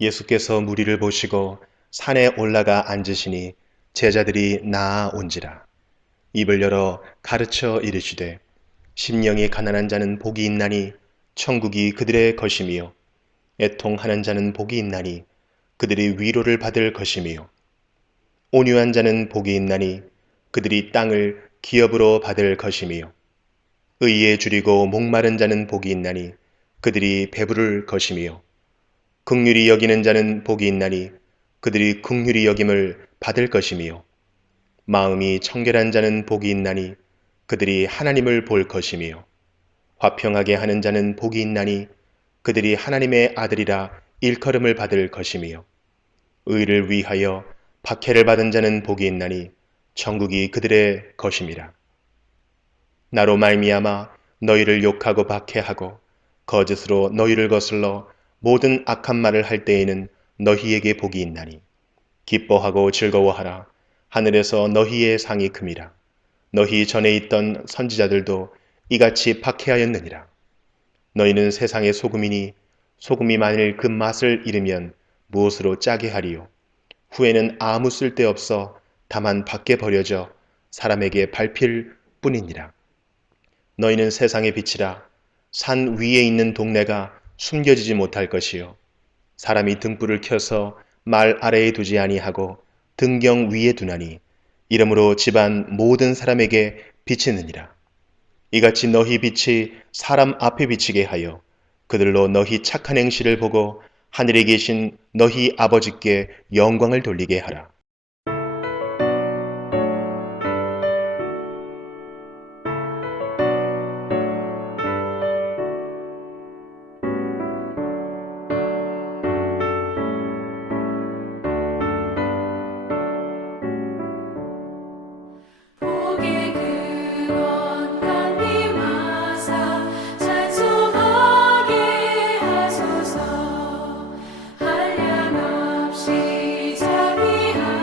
예수께서 무리를 보시고 산에 올라가 앉으시니 제자들이 나아온지라. 입을 열어 가르쳐 이르시되 심령이 가난한 자는 복이 있나니 천국이 그들의 것이며 애통하는 자는 복이 있나니 그들이 위로를 받을 것이며 온유한 자는 복이 있나니 그들이 땅을 기업으로 받을 것이며 의에 줄이고 목마른 자는 복이 있나니 그들이 배부를 것이며 긍휼히 여기는 자는 복이 있나니 그들이 긍휼히 여김을 받을 것이며 마음이 청결한 자는 복이 있나니 그들이 하나님을 볼 것이며 화평하게 하는 자는 복이 있나니 그들이 하나님의 아들이라 일컬음을 받을 것이며 의를 위하여 박해를 받은 자는 복이 있나니 천국이 그들의 것임이라. 나로 말미암아 너희를 욕하고 박해하고 거짓으로 너희를 거슬러 모든 악한 말을 할 때에는 너희에게 복이 있나니 기뻐하고 즐거워하라. 하늘에서 너희의 상이 큼이라. 너희 전에 있던 선지자들도 이같이 박해하였느니라. 너희는 세상의 소금이니 소금이 만일 그 맛을 잃으면 무엇으로 짜게 하리요. 후에는 아무 쓸데없어 다만 밖에 버려져 사람에게 밟힐 뿐이니라. 너희는 세상의 빛이라. 산 위에 있는 동네가 숨겨지지 못할 것이요 사람이 등불을 켜서 말 아래에 두지 아니하고 등경 위에 두나니 이러므로 집안 모든 사람에게 비치느니라. 이같이 너희 빛이 사람 앞에 비치게 하여 그들로 너희 착한 행실을 보고 하늘에 계신 너희 아버지께 영광을 돌리게 하라. 복의 근원 강림하사 찬송하게 하소서. 한량없이 자비하사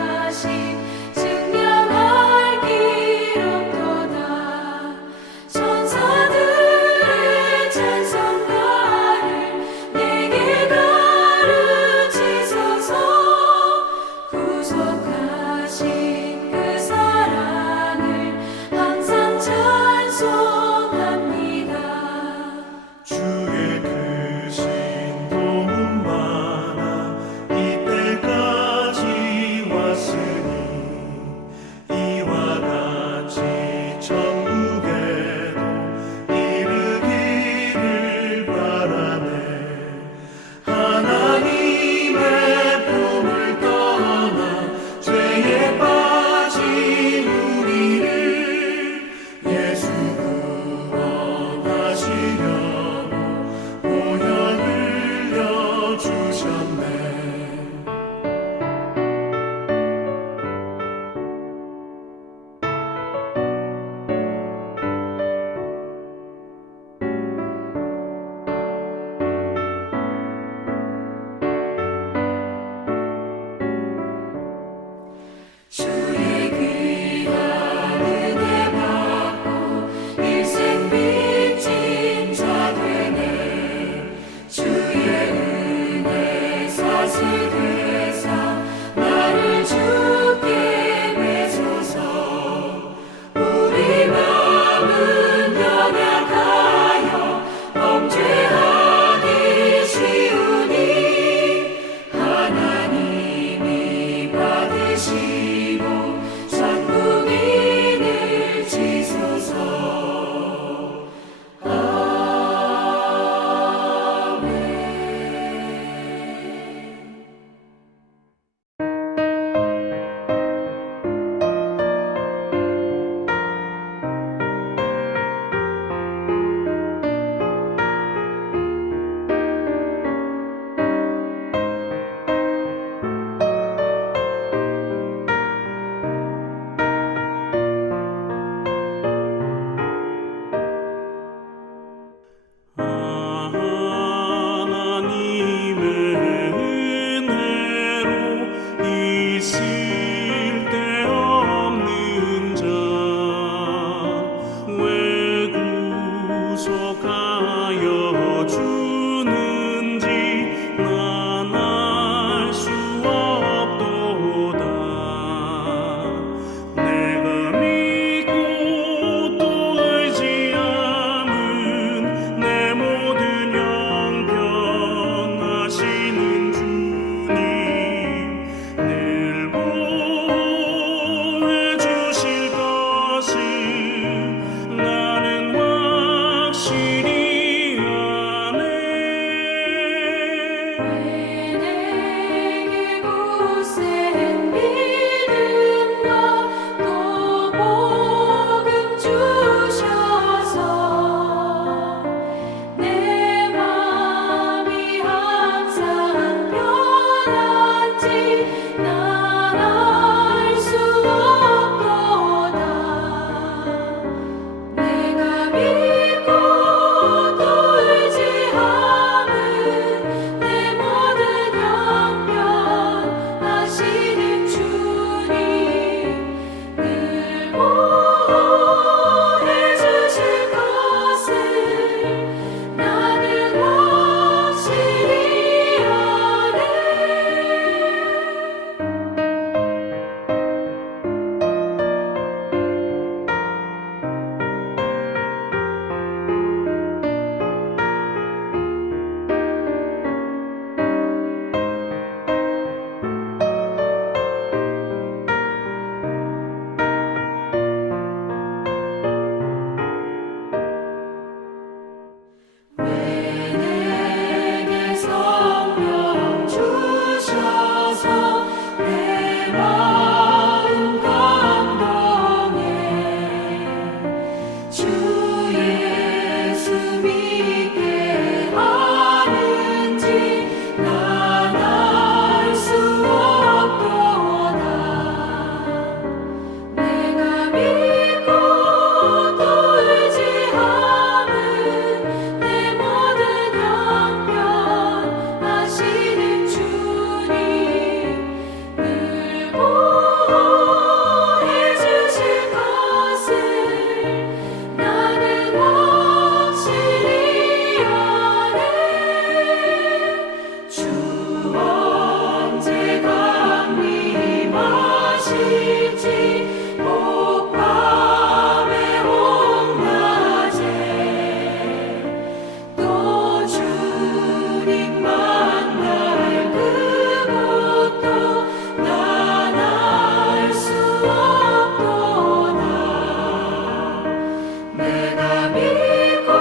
내가 믿고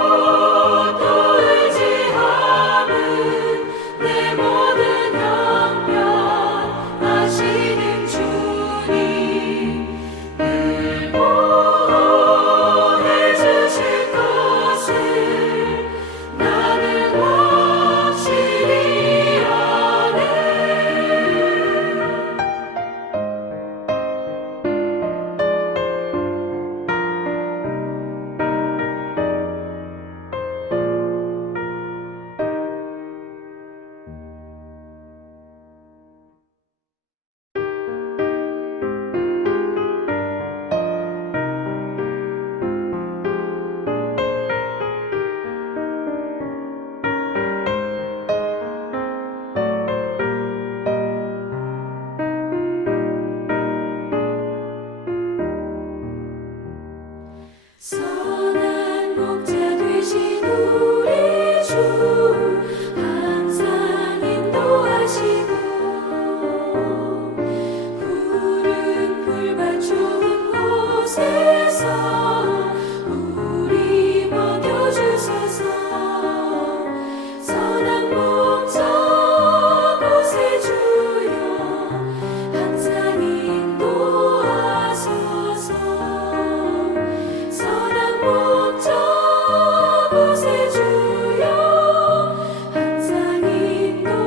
또 의지함은 내 모든 형편 아시는 주님 늘 보호해 주실 것을 나는 확실히 아네. 선한 목자 되신 우리 주 항상 인도하시고 푸른 풀밭 좋은 곳에서 우리 먹여주소서. 선한 목자 곳에 주여 항상 인도하소서. 선한 목자 곳에 주여 항상 인도하소서.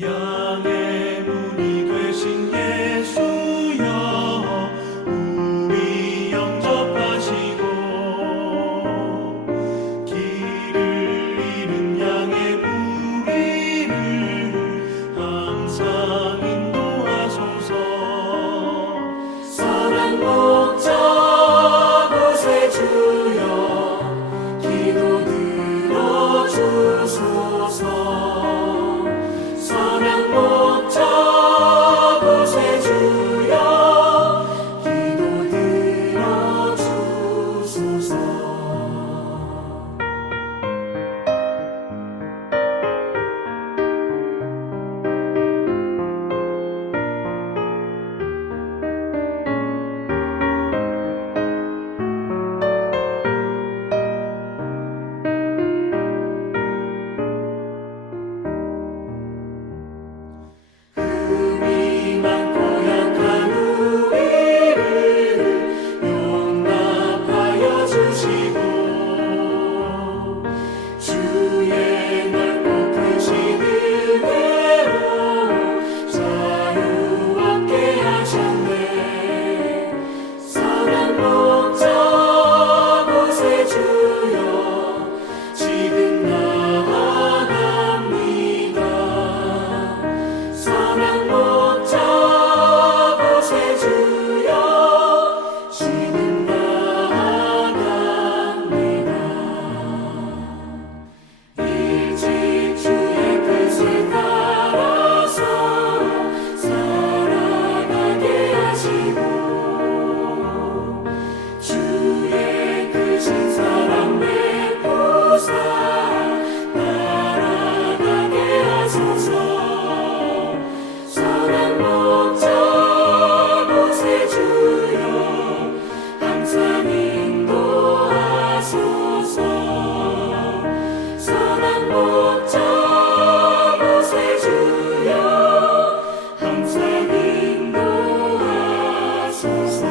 양의 문이 되신 예수여 우리 영접하시고 길을 잃은 양의 무리를 항상 인도하소서. 선한 목자 곳에 주여 기도 들어주소서. 선한 목자 곳에 주여 기도 들어주소서. 흠이 많고 약한 우리를 용납하여 주시고 주의 넓고 크신 은혜로 자유 얻게 하셨네. 선한 목자 곳에 주여 지금 나아갑니다. 선한 목자 곳에 주여 지금 나아갑니다. 일찍 주의 뜻을 따라서 살아가게 하시고 주의 크신 사랑 베푸사 따라가게 하소서. 선한 목자 곳에 주여 항상 인도하소서. 선한 목자 곳에 주여 항상 인도하소서.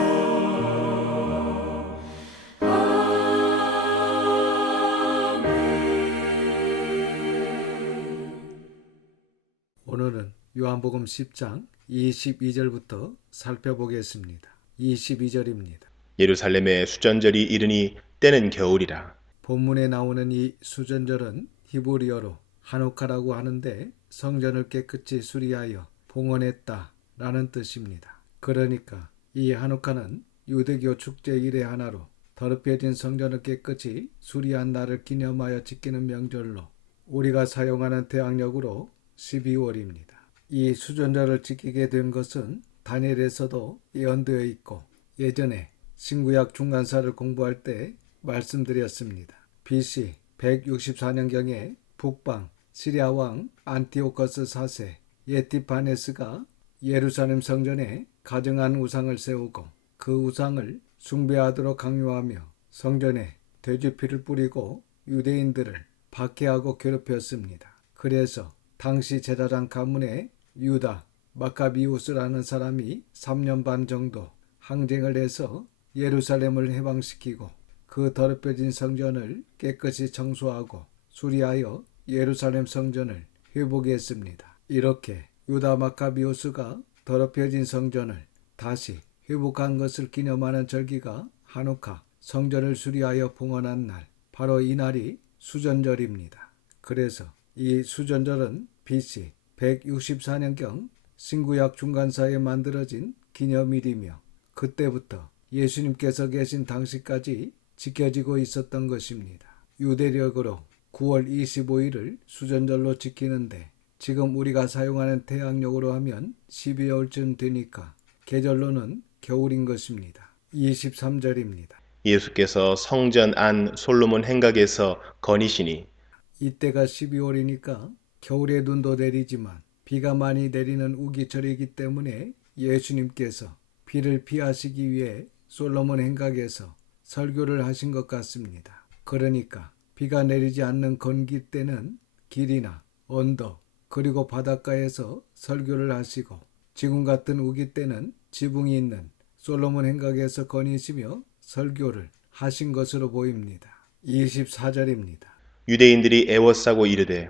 오늘은 요한복음 10장 22절부터 살펴보겠습니다. 22절입니다. 예루살렘에 수전절이 이르니 때는 겨울이라. 본문에 나오는 이 수전절은 히브리어로 하누카라고 하는데 성전을 깨끗이 수리하여 봉헌했다 라는 뜻입니다. 그러니까 이 하누카는 유대교 축제 일의 하나로 더럽혀진 성전을 깨끗이 수리한 날을 기념하여 지키는 명절로 우리가 사용하는 대항력으로 12월입니다. 이 수전절을 지키게 된 것은 다니엘에서도 예언되어 있고 예전에 신구약 중간사를 공부할 때 말씀드렸습니다. BC 164년경에 북방 시리아 왕 안티오커스 4세 예티파네스가 예루살렘 성전에 가증한 우상을 세우고 그 우상을 숭배하도록 강요하며 성전에 돼지피를 뿌리고 유대인들을 박해하고 괴롭혔습니다. 그래서 당시 제사장 가문의 유다 마카비우스라는 사람이 3년 반 정도 항쟁을 해서 예루살렘을 해방시키고 그 더럽혀진 성전을 깨끗이 청소하고 수리하여 예루살렘 성전을 회복했습니다. 이렇게 유다 마카비우스가 더럽혀진 성전을 다시 회복한 것을 기념하는 절기가 하누카, 성전을 수리하여 봉헌한 날, 바로 이 날이 수전절입니다. 그래서 이 수전절은 BC 164년경 신구약 중간사에 만들어진 기념일이며 그때부터 예수님께서 계신 당시까지 지켜지고 있었던 것입니다. 유대력으로 9월 25일을 수전절로 지키는데 지금 우리가 사용하는 태양력으로 하면 12월쯤 되니까 계절로는 겨울인 것입니다. 23절입니다. 예수께서 성전 안 솔로몬 행각에서 거니시니 이때가 12월이니까 겨울에 눈도 내리지만 비가 많이 내리는 우기철이기 때문에 예수님께서 비를 피하시기 위해 솔로몬 행각에서 설교를 하신 것 같습니다. 그러니까 비가 내리지 않는 건기 때는 길이나 언덕 그리고 바닷가에서 설교를 하시고 지금 같은 우기 때는 지붕이 있는 솔로몬 행각에서 거니시며 설교를 하신 것으로 보입니다. 24절입니다. 유대인들이 애워싸고 이르되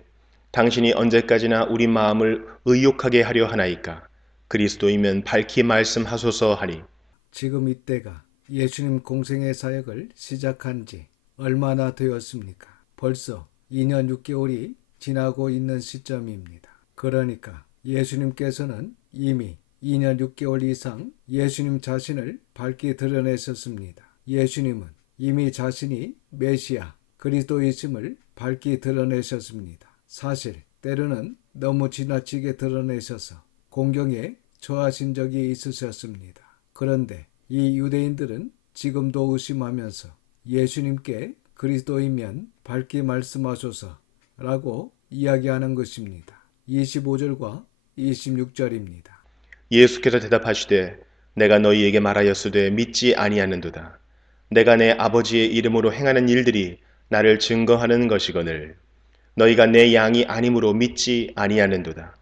당신이 언제까지나 우리 마음을 의욕하게 하려 하나이까 그리스도이면 밝히 말씀하소서 하니 지금 이때가 예수님 공생의 사역을 시작한 지 얼마나 되었습니까? 벌써 2년 6개월이 지나고 있는 시점입니다. 그러니까 예수님께서는 이미 2년 6개월 이상 예수님 자신을 밝히 드러내셨습니다. 예수님은 이미 자신이 메시아 그리스도이심을 밝히 드러내셨습니다. 사실 때로는 너무 지나치게 드러내셔서 공경에 처하신 적이 있으셨습니다. 그런데 이 유대인들은 지금도 의심하면서 예수님께 그리스도이면 밝히 말씀하소서 라고 이야기하는 것입니다. 25절과 26절입니다. 예수께서 대답하시되 내가 너희에게 말하였으되 믿지 아니하는도다. 내가 내 아버지의 이름으로 행하는 일들이 나를 증거하는 것이거늘 너희가 내 양이 아니므로 믿지 아니하는도다.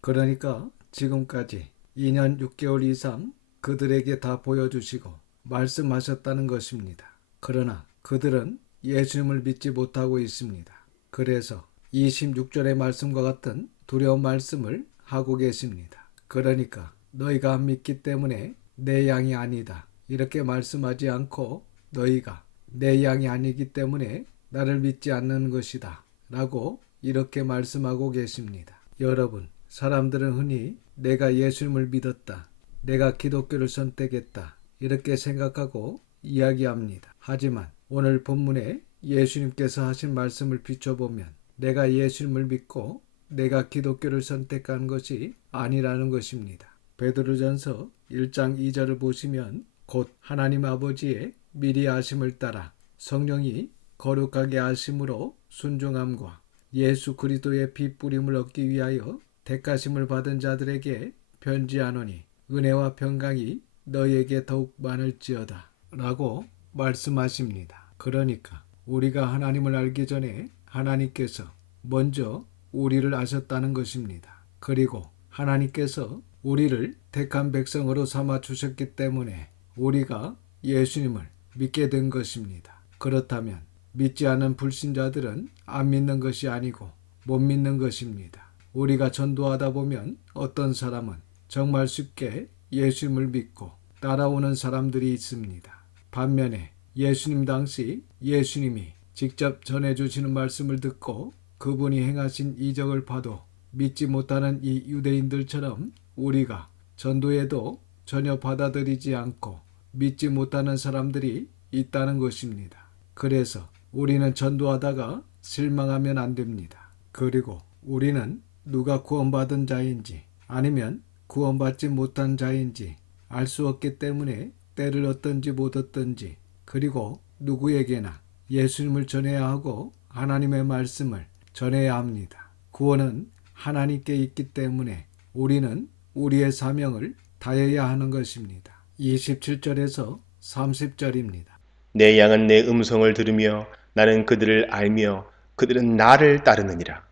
그러니까 지금까지 2년 6개월 이상 그들에게 다 보여주시고 말씀하셨다는 것입니다. 그러나 그들은 예수님을 믿지 못하고 있습니다. 그래서 26절의 말씀과 같은 두려운 말씀을 하고 계십니다. 그러니까 너희가 안 믿기 때문에 내 양이 아니다 이렇게 말씀하지 않고 너희가 내 양이 아니기 때문에 나를 믿지 않는 것이다 라고 이렇게 말씀하고 계십니다. 여러분, 사람들은 흔히 내가 예수님을 믿었다, 내가 기독교를 선택했다 이렇게 생각하고 이야기합니다. 하지만 오늘 본문에 예수님께서 하신 말씀을 비춰보면 내가 예수님을 믿고 내가 기독교를 선택한 것이 아니라는 것입니다. 베드로전서 1장 2절을 보시면 곧 하나님 아버지의 미리 아심을 따라 성령이 거룩하게 하심으로 순종함과 예수 그리스도의 피 뿌림을 얻기 위하여 택하심을 받은 자들에게 편지하노니 은혜와 평강이 너희에게 더욱 많을지어다 라고 말씀하십니다. 그러니까 우리가 하나님을 알기 전에 하나님께서 먼저 우리를 아셨다는 것입니다. 그리고 하나님께서 우리를 택한 백성으로 삼아 주셨기 때문에 우리가 예수님을 믿게 된 것입니다. 그렇다면 믿지 않은 불신자들은 안 믿는 것이 아니고 못 믿는 것입니다. 우리가 전도하다 보면 어떤 사람은 정말 쉽게 예수님을 믿고 따라오는 사람들이 있습니다. 반면에 예수님 당시 예수님이 직접 전해주시는 말씀을 듣고 그분이 행하신 이적을 봐도 믿지 못하는 이 유대인들처럼 우리가 전도에도 전혀 받아들이지 않고 믿지 못하는 사람들이 있다는 것입니다. 그래서 우리는 전도하다가 실망하면 안 됩니다. 그리고 우리는 누가 구원받은 자인지 아니면 구원받지 못한 자인지 알 수 없기 때문에 때를 얻든지 못 얻든지 그리고 누구에게나 예수님을 전해야 하고 하나님의 말씀을 전해야 합니다. 구원은 하나님께 있기 때문에 우리는 우리의 사명을 다해야 하는 것입니다. 27절에서 30절입니다. 내 양은 내 음성을 들으며 나는 그들을 알며 그들은 나를 따르느니라.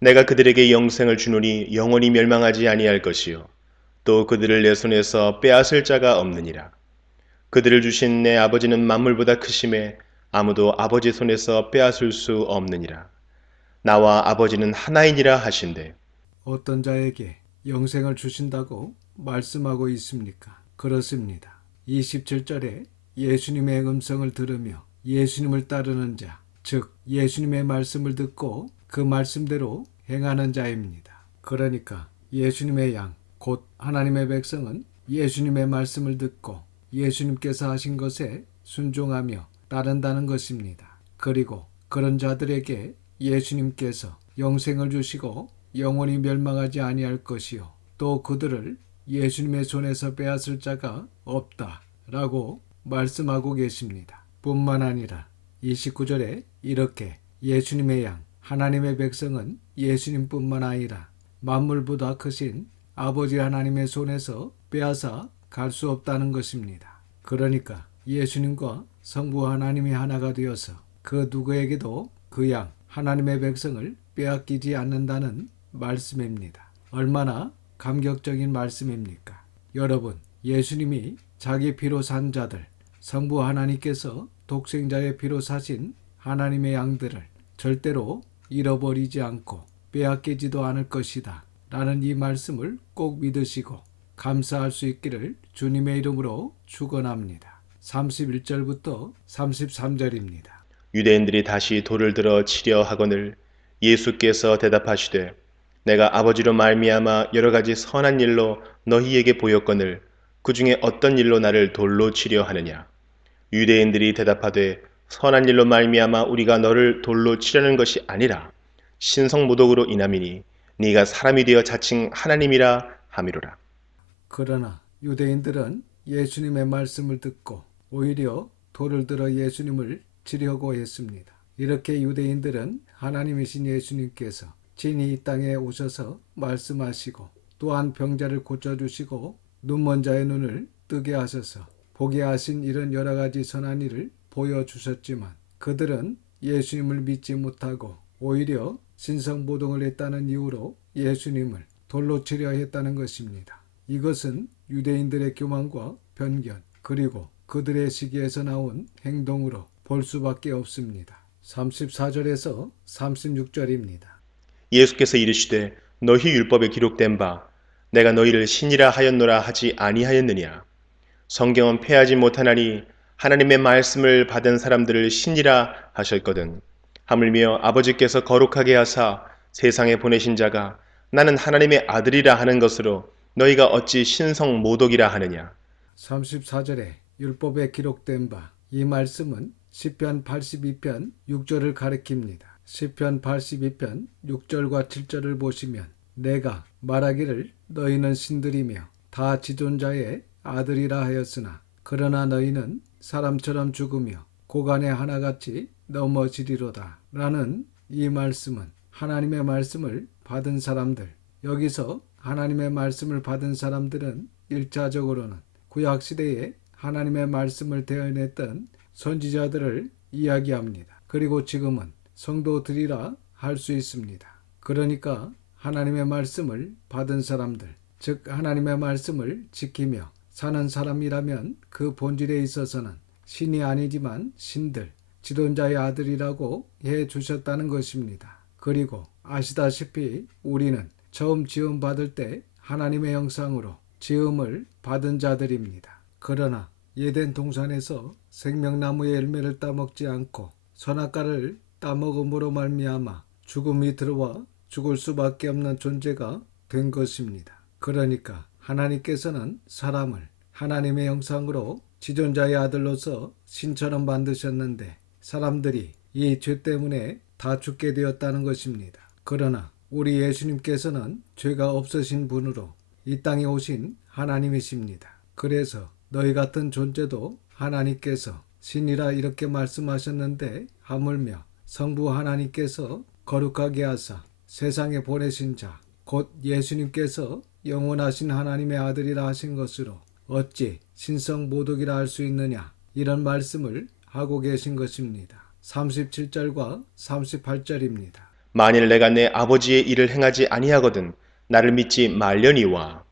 내가 그들에게 영생을 주노니 영원히 멸망하지 아니할 것이요 또 그들을 내 손에서 빼앗을 자가 없느니라. 그들을 주신 내 아버지는 만물보다 크심에 아무도 아버지 손에서 빼앗을 수 없느니라. 나와 아버지는 하나이니라 하신대. 어떤 자에게 영생을 주신다고 말씀하고 있습니까? 그렇습니다. 27절에 예수님의 음성을 들으며 예수님을 따르는 자, 즉 예수님의 말씀을 듣고 그 말씀대로 행하는 자입니다. 그러니까 예수님의 양, 곧 하나님의 백성은 예수님의 말씀을 듣고 예수님께서 하신 것에 순종하며 따른다는 것입니다. 그리고 그런 자들에게 예수님께서 영생을 주시고 영원히 멸망하지 아니할 것이요 또 그들을 예수님의 손에서 빼앗을 자가 없다라고 말씀하고 계십니다. 뿐만 아니라 29절에 이렇게 예수님의 양, 하나님의 백성은 예수님뿐만 아니라 만물보다 크신 아버지 하나님의 손에서 빼앗아 갈 수 없다는 것입니다. 그러니까 예수님과 성부 하나님이 하나가 되어서 그 누구에게도 그 양, 하나님의 백성을 빼앗기지 않는다는 말씀입니다. 얼마나 감격적인 말씀입니까? 여러분, 예수님이 자기 피로 산 자들, 성부 하나님께서 독생자의 피로 사신 하나님의 양들을 절대로 잃어버리지 않고 빼앗기지도 않을 것이다 라는 이 말씀을 꼭 믿으시고 감사할 수 있기를 주님의 이름으로 축원합니다. 31절부터 33절입니다. 유대인들이 다시 돌을 들어 치려 하거늘 예수께서 대답하시되 내가 아버지로 말미암아 여러 가지 선한 일로 너희에게 보였거늘 그 중에 어떤 일로 나를 돌로 치려 하느냐. 유대인들이 대답하되 선한 일로 말미암아 우리가 너를 돌로 치려는 것이 아니라 신성모독으로 인함이니 네가 사람이 되어 자칭 하나님이라 함이로라. 그러나 유대인들은 예수님의 말씀을 듣고 오히려 돌을 들어 예수님을 치려고 했습니다. 이렇게 유대인들은 하나님이신 예수님께서 친히 이 땅에 오셔서 말씀하시고 또한 병자를 고쳐주시고 눈먼 자의 눈을 뜨게 하셔서 보게 하신 이런 여러 가지 선한 일을 보여주셨지만 그들은 예수님을 믿지 못하고 오히려 신성모독을 했다는 이유로 예수님을 돌로 치려 했다는 것입니다. 이것은 유대인들의 교만과 편견 그리고 그들의 시기에서 나온 행동으로 볼 수밖에 없습니다. 34절에서 36절입니다. 예수께서 이르시되 너희 율법에 기록된 바 내가 너희를 신이라 하였노라 하지 아니하였느냐. 성경은 패하지 못하나니 하나님의 말씀을 받은 사람들을 신이라 하셨거든. 하물며 아버지께서 거룩하게 하사 세상에 보내신 자가 나는 하나님의 아들이라 하는 것으로 너희가 어찌 신성 모독이라 하느냐. 34절에 율법에 기록된 바 이 말씀은 시편 82편 6절을 가리킵니다. 시편 82편 6절과 7절을 보시면 내가 말하기를 너희는 신들이며 다 지존자의 아들이라 하였으나 그러나 너희는 사람처럼 죽으며 고간의 하나같이 넘어지리로다 라는 이 말씀은 하나님의 말씀을 받은 사람들, 여기서 하나님의 말씀을 받은 사람들은 1차적으로는 구약시대에 하나님의 말씀을 대언했던 선지자들을 이야기합니다. 그리고 지금은 성도들이라 할 수 있습니다. 그러니까 하나님의 말씀을 받은 사람들, 즉 하나님의 말씀을 지키며 사는 사람이라면 그 본질에 있어서는 신이 아니지만 신들, 지존자의 아들이라고 해 주셨다는 것입니다. 그리고 아시다시피 우리는 처음 지음 받을 때 하나님의 형상으로 지음을 받은 자들입니다. 그러나 에덴 동산에서 생명나무의 열매를 따먹지 않고 선악과를 따먹음으로 말미암아 죽음이 들어와 죽을 수밖에 없는 존재가 된 것입니다. 그러니까 하나님께서는 사람을 하나님의 형상으로 지존자의 아들로서 신처럼 만드셨는데 사람들이 이 죄 때문에 다 죽게 되었다는 것입니다. 그러나 우리 예수님께서는 죄가 없으신 분으로 이 땅에 오신 하나님이십니다. 그래서 너희 같은 존재도 하나님께서 신이라 이렇게 말씀하셨는데 하물며 성부 하나님께서 거룩하게 하사 세상에 보내신 자, 곧 예수님께서 영원하신 하나님의 아들이라 하신 것으로 어찌 신성 모독이라 할 수 있느냐? 이런 말씀을 하고 계신 것입니다. 37절과 38절입니다. 만일 내가 내 아버지의 일을 행하지 아니하거든 나를 믿지 말려니와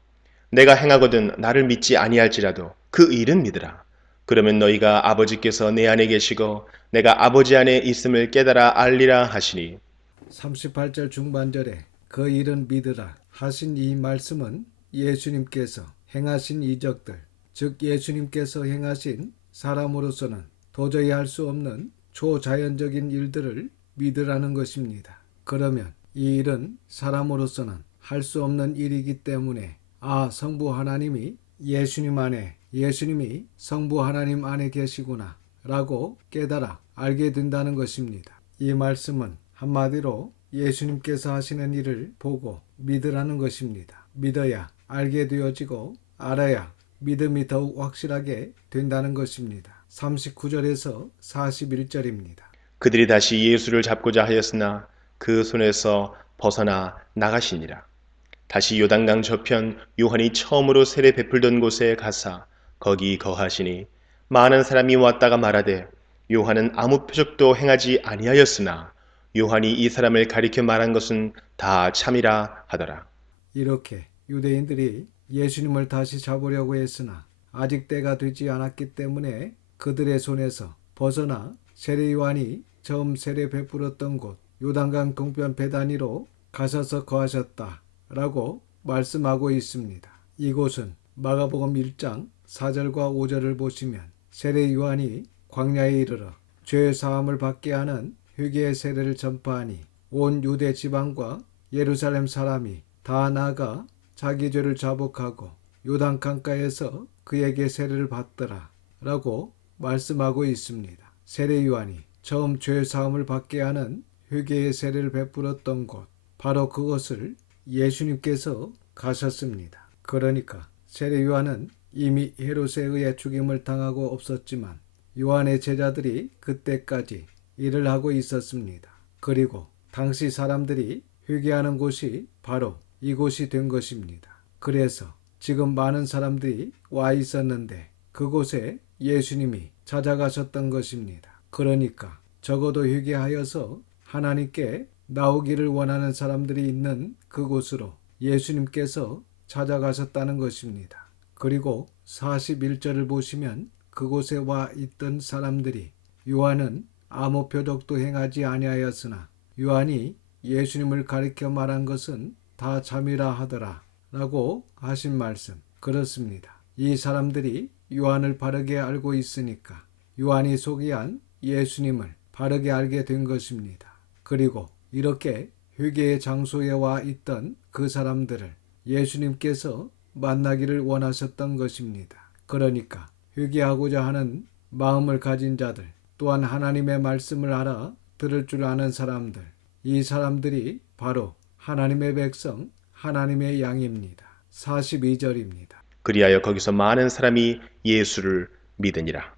내가 행하거든 나를 믿지 아니할지라도 그 일은 믿으라. 그러면 너희가 아버지께서 내 안에 계시고 내가 아버지 안에 있음을 깨달아 알리라 하시니 38절 중반절에 그 일은 믿으라 하신 이 말씀은 예수님께서 행하신 이적들, 즉 예수님께서 행하신 사람으로서는 도저히 할 수 없는 초자연적인 일들을 믿으라는 것입니다. 그러면 이 일은 사람으로서는 할 수 없는 일이기 때문에 성부 하나님이 예수님이 성부 하나님 안에 계시구나 라고 깨달아 알게 된다는 것입니다. 이 말씀은 한마디로 예수님께서 하시는 일을 보고 믿으라는 것입니다. 믿어야 알게 되어지고 알아야 믿음이 더욱 확실하게 된다는 것입니다. 39절에서 41절입니다. 그들이 다시 예수를 잡고자 하였으나 그 손에서 벗어나 나가시니라. 다시 요단강 저편 요한이 처음으로 세례 베풀던 곳에 가사 거기 거하시니 많은 사람이 왔다가 말하되 요한은 아무 표적도 행하지 아니하였으나 요한이 이 사람을 가리켜 말한 것은 다 참이라 하더라. 이렇게 유대인들이 예수님을 다시 잡으려고 했으나 아직 때가 되지 않았기 때문에 그들의 손에서 벗어나 세례 요한이 처음 세례 베풀었던 곳 요단강 동편 베다니로 가셔서 거하셨다 라고 말씀하고 있습니다. 이곳은 마가복음 1장 4절과 5절을 보시면 세례 요한이 광야에 이르러 죄 사함을 받게 하는 회개의 세례를 전파하니 온 유대 지방과 예루살렘 사람이 다 나가 자기 죄를 자복하고 요단 강가에서 그에게 세례를 받더라 라고 말씀하고 있습니다. 세례 요한이 처음 죄 사함을 받게 하는 회개의 세례를 베풀었던 곳 바로 그것을 예수님께서 가셨습니다. 그러니까 세례 요한은 이미 헤롯에 의해 죽임을 당하고 없었지만 요한의 제자들이 그때까지 일을 하고 있었습니다. 그리고 당시 사람들이 회개하는 곳이 바로 이곳이 된 것입니다. 그래서 지금 많은 사람들이 와 있었는데 그곳에 예수님이 찾아가셨던 것입니다. 그러니까 적어도 회개하여서 하나님께 나오기를 원하는 사람들이 있는 그곳으로 예수님께서 찾아가셨다는 것입니다. 그리고 41절을 보시면 그곳에 와 있던 사람들이 요한은 아무 표적도 행하지 아니하였으나 요한이 예수님을 가리켜 말한 것은 다 참이라 하더라 라고 하신 말씀. 그렇습니다. 이 사람들이 요한을 바르게 알고 있으니까 요한이 소개한 예수님을 바르게 알게 된 것입니다. 그리고 이렇게 회개의 장소에 와 있던 그 사람들을 예수님께서 만나기를 원하셨던 것입니다. 그러니까 회개하고자 하는 마음을 가진 자들 또한 하나님의 말씀을 알아 들을 줄 아는 사람들 이 사람들이 바로 하나님의 백성 하나님의 양입니다. 42절입니다. 그리하여 거기서 많은 사람이 예수를 믿으니라.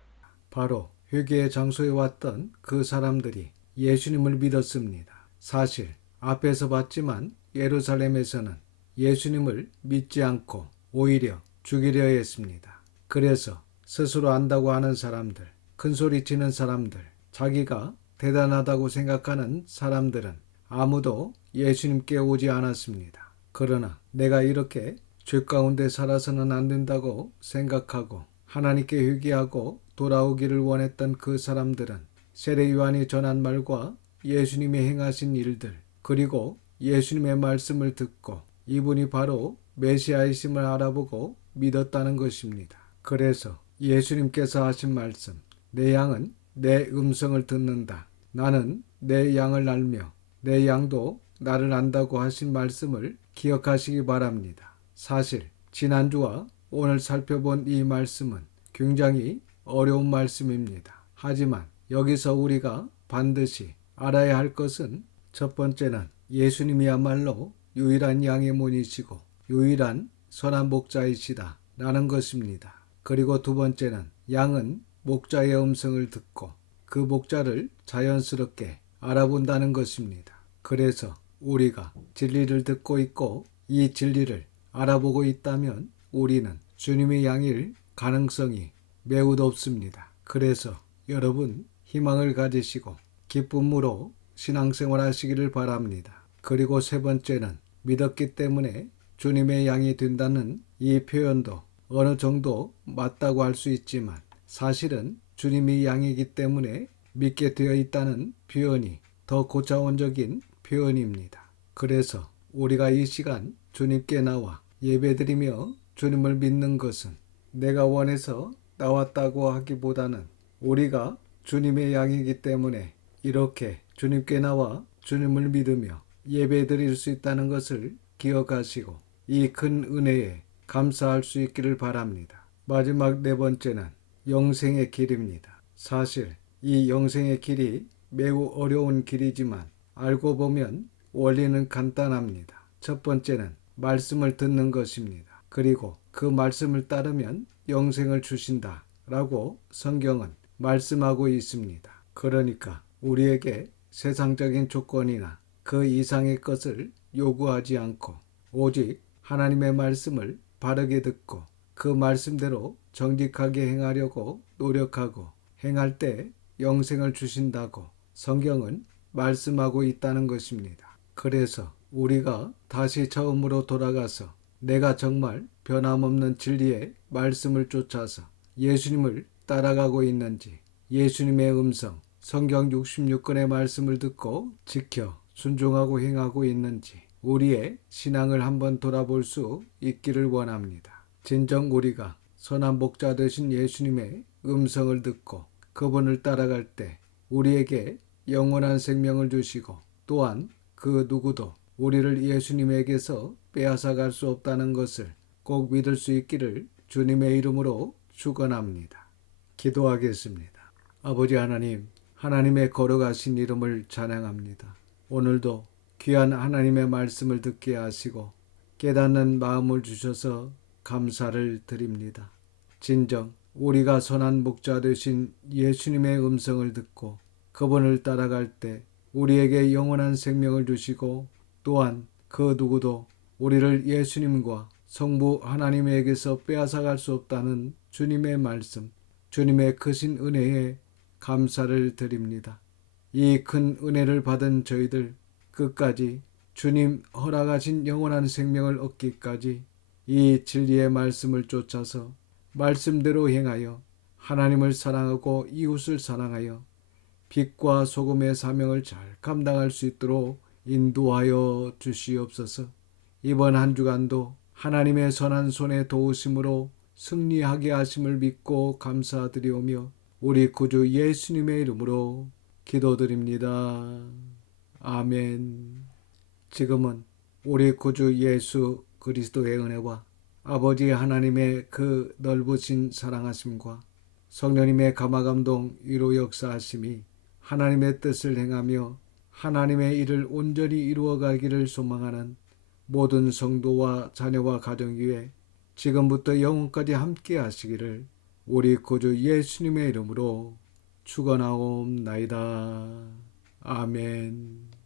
바로 회개의 장소에 왔던 그 사람들이 예수님을 믿었습니다. 사실 앞에서 봤지만 예루살렘에서는 예수님을 믿지 않고 오히려 죽이려 했습니다. 그래서 스스로 안다고 하는 사람들, 큰소리치는 사람들, 자기가 대단하다고 생각하는 사람들은 아무도 예수님께 오지 않았습니다. 그러나 내가 이렇게 죄 가운데 살아서는 안 된다고 생각하고 하나님께 회개하고 돌아오기를 원했던 그 사람들은 세례 요한이 전한 말과 예수님이 행하신 일들 그리고 예수님의 말씀을 듣고 이분이 바로 메시아이심을 알아보고 믿었다는 것입니다. 그래서 예수님께서 하신 말씀 내 양은 내 음성을 듣는다. 나는 내 양을 알며 내 양도 나를 안다고 하신 말씀을 기억하시기 바랍니다. 사실 지난주와 오늘 살펴본 이 말씀은 굉장히 어려운 말씀입니다. 하지만 여기서 우리가 반드시 알아야 할 것은 첫 번째는 예수님이야말로 유일한 양의 문이시고 유일한 선한 목자이시다 라는 것입니다. 그리고 두 번째는 양은 목자의 음성을 듣고 그 목자를 자연스럽게 알아본다는 것입니다. 그래서 우리가 진리를 듣고 있고 이 진리를 알아보고 있다면 우리는 주님의 양일 가능성이 매우 높습니다. 그래서 여러분 희망을 가지시고 기쁨으로 신앙생활 하시기를 바랍니다. 그리고 세 번째는 믿었기 때문에 주님의 양이 된다는 이 표현도 어느 정도 맞다고 할 수 있지만 사실은 주님이 양이기 때문에 믿게 되어 있다는 표현이 더 고차원적인 표현입니다. 그래서 우리가 이 시간 주님께 나와 예배드리며 주님을 믿는 것은 내가 원해서 나왔다고 하기보다는 우리가 주님의 양이기 때문에 이렇게 주님께 나와 주님을 믿으며 예배드릴 수 있다는 것을 기억하시고 이 큰 은혜에 감사할 수 있기를 바랍니다. 마지막 네 번째는 영생의 길입니다. 사실 이 영생의 길이 매우 어려운 길이지만 알고 보면 원리는 간단합니다. 첫 번째는 말씀을 듣는 것입니다. 그리고 그 말씀을 따르면 영생을 주신다 라고 성경은 말씀하고 있습니다. 그러니까 우리에게 세상적인 조건이나 그 이상의 것을 요구하지 않고 오직 하나님의 말씀을 바르게 듣고 그 말씀대로 정직하게 행하려고 노력하고 행할 때 영생을 주신다고 성경은 말씀하고 있다는 것입니다. 그래서 우리가 다시 처음으로 돌아가서 내가 정말 변함없는 진리의 말씀을 쫓아서 예수님을 따라가고 있는지, 예수님의 음성, 성경 66권의 말씀을 듣고 지켜 순종하고 행하고 있는지 우리의 신앙을 한번 돌아볼 수 있기를 원합니다. 진정 우리가 선한 목자 되신 예수님의 음성을 듣고 그분을 따라갈 때 우리에게 영원한 생명을 주시고 또한 그 누구도 우리를 예수님에게서 빼앗아갈 수 없다는 것을 꼭 믿을 수 있기를 주님의 이름으로 축원합니다. 기도하겠습니다. 아버지 하나님, 하나님의 거룩하신 이름을 찬양합니다. 오늘도 귀한 하나님의 말씀을 듣게 하시고 깨닫는 마음을 주셔서 감사를 드립니다. 진정 우리가 선한 목자 되신 예수님의 음성을 듣고 그분을 따라갈 때 우리에게 영원한 생명을 주시고 또한 그 누구도 우리를 예수님과 성부 하나님에게서 빼앗아갈 수 없다는 주님의 말씀, 주님의 크신 은혜에 감사를 드립니다. 이 큰 은혜를 받은 저희들 끝까지 주님 허락하신 영원한 생명을 얻기까지 이 진리의 말씀을 쫓아서 말씀대로 행하여 하나님을 사랑하고 이웃을 사랑하여 빛과 소금의 사명을 잘 감당할 수 있도록 인도하여 주시옵소서. 이번 한 주간도 하나님의 선한 손의 도우심으로 승리하게 하심을 믿고 감사드리오며 우리 구주 예수님의 이름으로 기도드립니다. 아멘. 지금은 우리 구주 예수 그리스도의 은혜와 아버지 하나님의 그 넓으신 사랑하심과 성령님의 감화감동 위로 역사하심이 하나님의 뜻을 행하며 하나님의 일을 온전히 이루어가기를 소망하는 모든 성도와 자녀와 가정 위에 지금부터 영원까지 함께 하시기를 우리 구주 예수님의 이름으로 축원하옵나이다. 아멘.